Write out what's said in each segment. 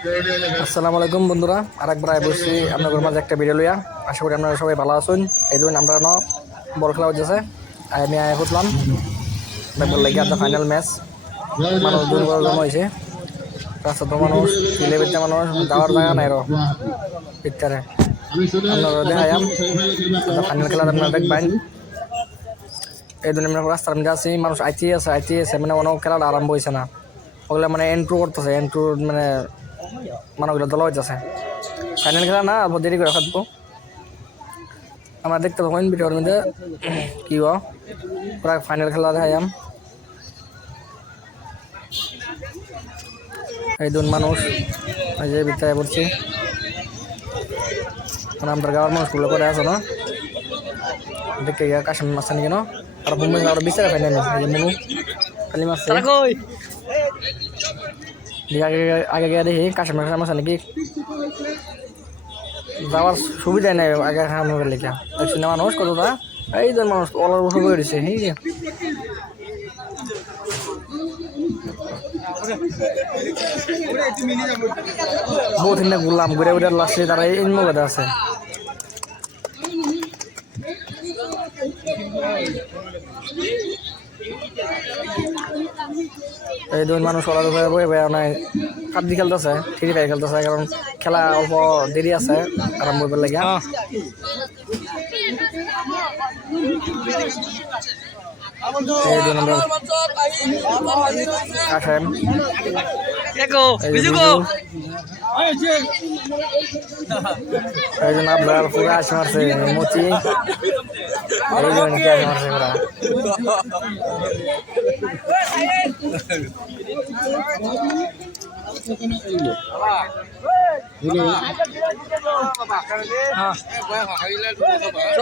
আসসালামু আলাইকুম বন্ধুরা, আরেকবার আই বসছি আপনাদের মাঝে একটা ভিডিও লইয়া। আশা করি আপনারা সবাই ভালো আছেন। এই দিন আমরা ন বল খেলা হচ্ছে। আমি আয় উঠলাম দেখবার লাগে আপনার ফাইনাল ম্যাচ মানুষ দূর জমা হয়েছে। রাস্তা তো মানুষ ফিলে বেচতে মানুষ, যাওয়ার জায়গা নাই রো। পিকচারে। আপনারা দেখাইম ফাইনাল খেলা আপনারা দেখবেন। এই দিন আমরা রাস্তার মধ্যে আছি, মানুষ আইতে আছে আইতে আছে। মানে অনেক খেলাটা আরম্ভ হয়েছে না। ওগুলো মানে এন্ট্রু করতেছে এন্ট্রু মানে মানুষগুলো দল হইতেছে। ফাইনাল খেলা না অল্প দেরি করে খাটবো আমরা দেখতে পাবেন ভিডিওর মধ্যে। কি পুরা ফাইনাল খেলা দেখাইম এই দুন মানুষ যে ভিতরে পড়ছি। আমাদের গাঁয়ের মানুষগুলো করে আছে না? দেখতে গিয়ে কাশিম মারছে নাকি না? আর মুম্বাই আরও বিচারে ফাইনাল খালি মারছে। দিয়ে আগে গিয়ে দেখি কাশিম কাশিম আছে নাকি? যাওয়ার সুবিধা নেই, আগে খাওয়ানোর লেখা একশো মানুষ কতটা এই যে মানুষ অলার বসে করে দিছে এই যে বহুত হিন্দে ঘুরলাম, ঘুরে ঘুরে লাস্টে তারা এই মগতে আছে। এই দুই মানুষ ওলার উপরে বয়ে মানে কাবদি খেলতেছে ফ্রি ফায়ার খেলতেছে কারণ খেলা অল্প দেরি আছে আরম্ভ করবার লাগে এই দুই নম্বর বিজু। আপনার পুরো আশ মারছে মচি। এই জন্য কি আশ মারছে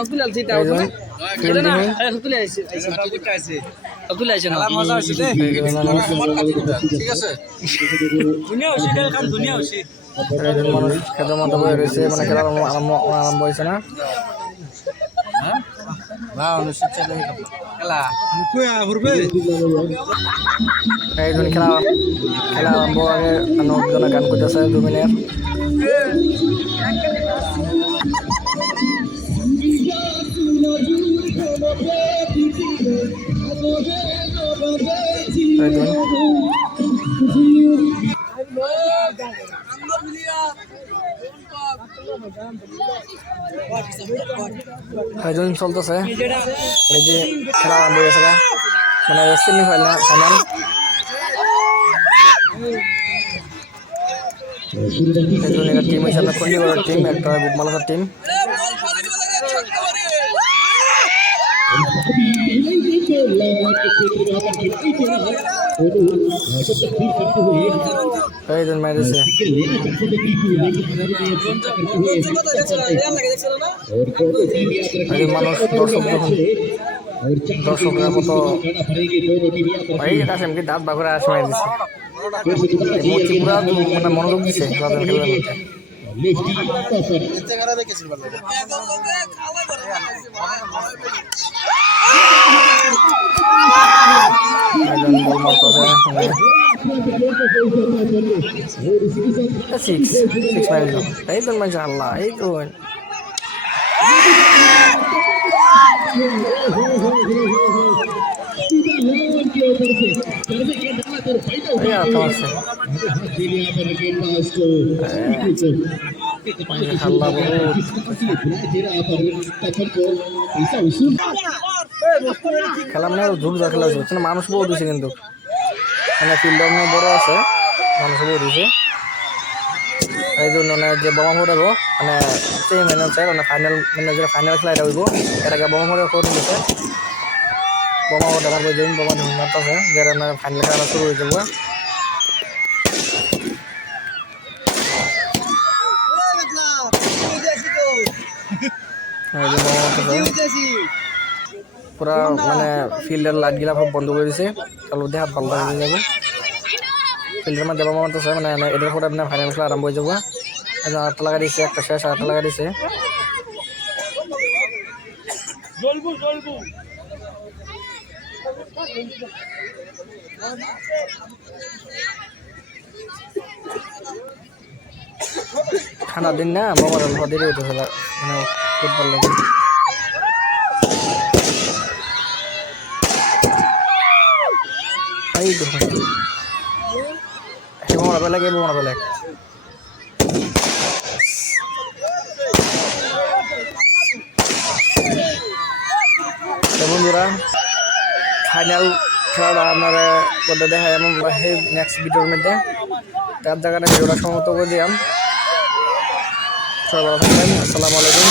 পুরা এই জন্য ফিল্ডিং এই জন্য মানুষ এই জন্য মানুষ খেতে মতো মানে খেলা আরম্ভ হয়েছে না? এই জন্য খেলা খেলা আরম্ভ আগে অনেকজনে গান করতেছে দু মিনিট। জন্য আয়োজন চলতেছে। এই যে খেলা আরম্ভ হয়েছে মানে সেমি ফাইনাল একজন একটা টিম হয়েছে, আপনার চণ্ডীগড়ের টিম একটা গুপমালাকার টিম এইজন মেরেছে। মানুষ দর্শক যখন দর্শকরা কত এই কাছে এমনি দাঁত বাঘরে আসে মারি দিচ্ছে পুরা মানে মনোযোগ মারতেছে সিক্স সিক্স মারি দিল এই তো মাঝে আল্লাহ এই তো খেলা মানে যা খেলা হচ্ছে মানে মানুষ বহুত দিছে কিন্তু। মানে ফিল্ড অনেক বড় আছে। মানুষ দিছে এই জন্য মানে যে বোমা ফুটাবো মানে সেই মানে চাই মানে ফাইনাল মানে যে ফাইনাল খেলা এটা হইব। এটাকে বোমা ফুটে করে দিছে বোমা ফুটা তারপর যেদিন বোমা ধুমাত আছে যে মানে ফাইনাল খেলা শুরু হয়ে যাব। বোমা পুরা মানে ফিল্ডের লাইটগুলা সব বন্ধ করে দিছে। মধ্যে হাত পাল্টা হয়ে যাবে ফিল্ডের মধ্যে বোমা মারতেছে মানে এদের পরে আপনার ফাইনাল খেলা আরম্ভ হয়ে যাব। আটটা লাগা দিছে একটা শেষ আটটা লাগা দিছে ঠান্ডার দিন না মোবাইল অল্প দেরি হইতেছে মানে ফুটবল লাগে এই বোমরা বেলাগ তো বন্ধুরা ফাইনাল খেলাটা আপনারা এবং সেই নেক্সট ভিডিওর মধ্যে। তার জায়গাটা ভিডিওটা সমাপ্ত করে দিলাম। সবাই ভালো থাকবেন, আসসালামু আলাইকুম।